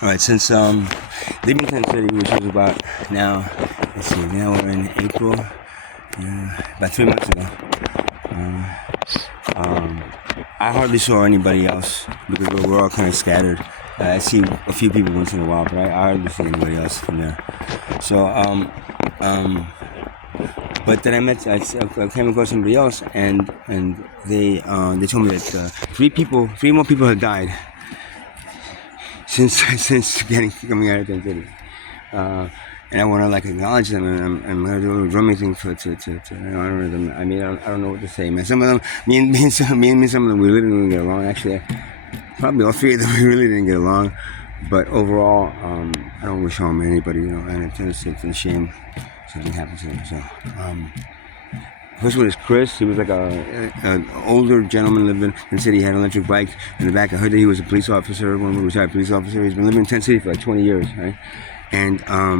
All right, since leaving Kansas City, which was about now, let's see, now we're in April, about 3 months ago. I hardly saw anybody else because we're all kind of scattered. I see a few people once in a while, but I hardly see anybody else from there. So, but then I came across somebody else, and they told me that three more people had died since coming out of Kansas City. And I want to acknowledge them, and I'm gonna do a little drumming thing to honor them. I mean, I don't know what to say, man. Some of them, me and some of them, we really didn't get along. Actually, probably all three of them, we really didn't get along. But overall, I don't wish harm on anybody, and it's a shame something happened to them. So, first one is Chris. He was like an older gentleman living in the city. He had an electric bike in the back. I heard that he was a police officer, one retired police officer. He's been living in Tent City for like 20 years, right? And I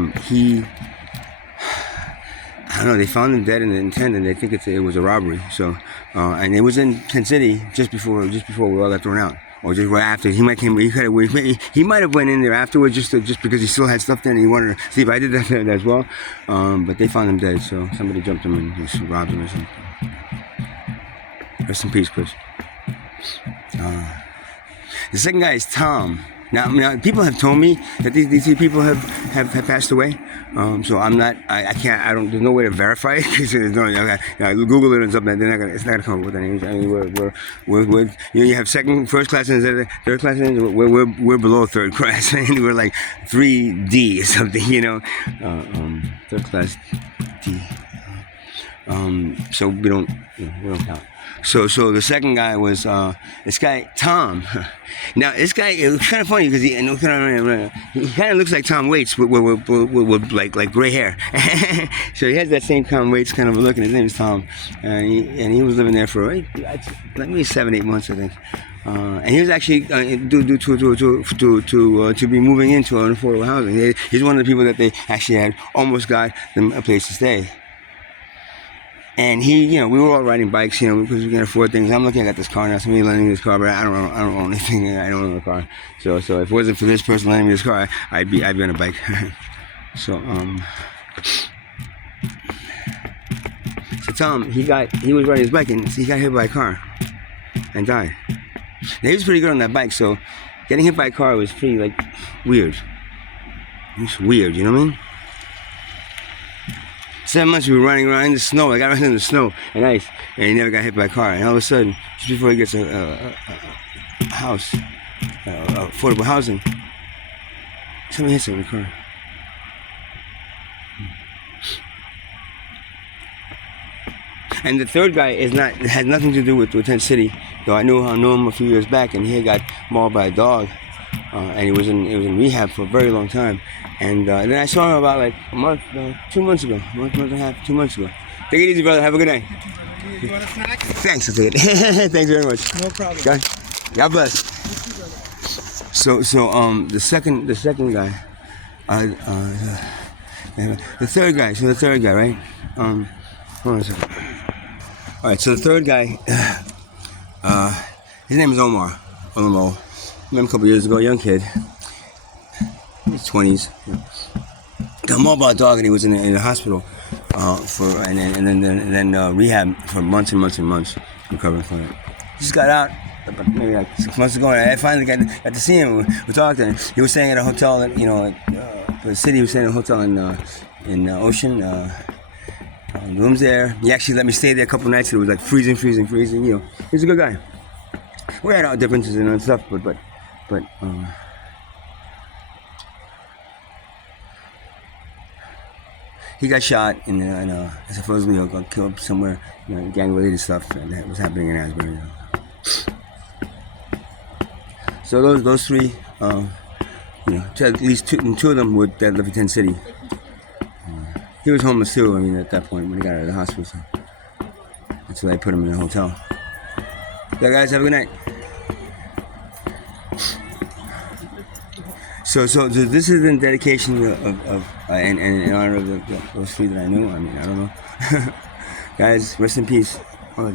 don't know, they found him dead in the tent, and they think it was a robbery. So, and it was in Tent City just before we all got thrown out, or just right after. He might have went in there afterwards just because he still had stuff there, and he wanted to see if I did that as well. But they found him dead, so somebody jumped him and just robbed him or something. Rest in peace, Chris. The second guy is Tom. Now, people have told me that these three people have passed away. So I'm not, I can't, there's no way to verify it because there's no, Google it and stuff. It's not gonna come up with any names. I mean, you have first class and third class, and we're below third class, and we're like 3D or something, third class D. So we don't count. So the second guy was this guy Tom. Now this guy, it was kind of funny because he kind of looks like Tom Waits with like gray hair. So he has that same Tom Waits kind of look, and his name is Tom, and he was living there for like maybe 7-8 months, I think. And he was actually due to be moving into an affordable housing. He's one of the people that they actually had almost got them a place to stay. And we were all riding bikes, because we can afford things. I'm looking at this car now. Somebody lending me this car, but I don't own anything. I don't own a car. So if it wasn't for this person lending me this car, I'd be on a bike. So Tom, he was riding his bike and he got hit by a car and died. Now, he was pretty good on that bike, so getting hit by a car was pretty weird. It's weird, you know what I mean? 7 months we were running around in the snow. I got around in the snow and ice, and he never got hit by a car. And all of a sudden, just before he gets a house, affordable housing, somebody hits him in the car. And the third guy has nothing to do with Tent City, though I knew him a few years back, and he got mauled by a dog, and he was in rehab for a very long time. And then I saw him about 2 months ago, a month and a half, 2 months ago. Take it easy, brother. Have a good night. You want a snack? Thanks, I'll take it. Thanks very much. No problem. God bless. So the second guy, the third guy, right? Hold on a second. All right, so the third guy, his name is Omar. I met him a couple years ago, young kid. His 20s. Got mauled by a dog, and he was in the hospital and then rehab for months and months and months, recovering from it. He just got out maybe 6 months ago, and I finally got to see him. We talked, and he was staying at a hotel, for the city. He was staying at a hotel in Ocean. Rooms there. He actually let me stay there a couple nights. It was freezing. He's a good guy. We had our differences and stuff, but. He got shot and supposedly got killed somewhere, gang-related stuff that was happening in Asbury. So those three, at least two of them were dead, lived in Tent City. He was homeless too. I mean, at that point when he got out of the hospital, so that's why I put him in a hotel. Yeah, guys, have a good night. So this is in dedication of and in honor of those three that I knew. I mean, I don't know. Guys, rest in peace. Oh,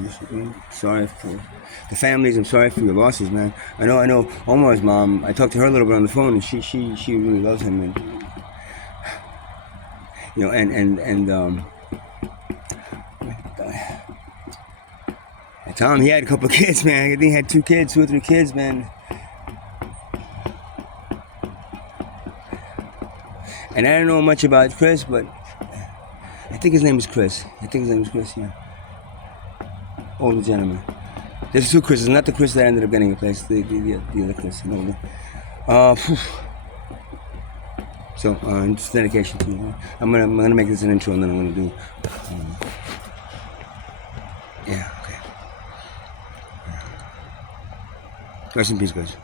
sorry for the families. I'm sorry for your losses, man. I know. Omar's mom. I talked to her a little bit on the phone, and she really loves him, and Tom, he had a couple of kids, man. I think he had 2 or 3 kids, man. And I don't know much about Chris, but I think his name is Chris. Yeah. Older gentleman. There's 2 Chris's, not the Chris that ended up getting a place. The other Chris. So, it's dedication to you. I'm gonna make this an intro, and then I'm gonna do. Yeah. Okay. Rest in peace, guys.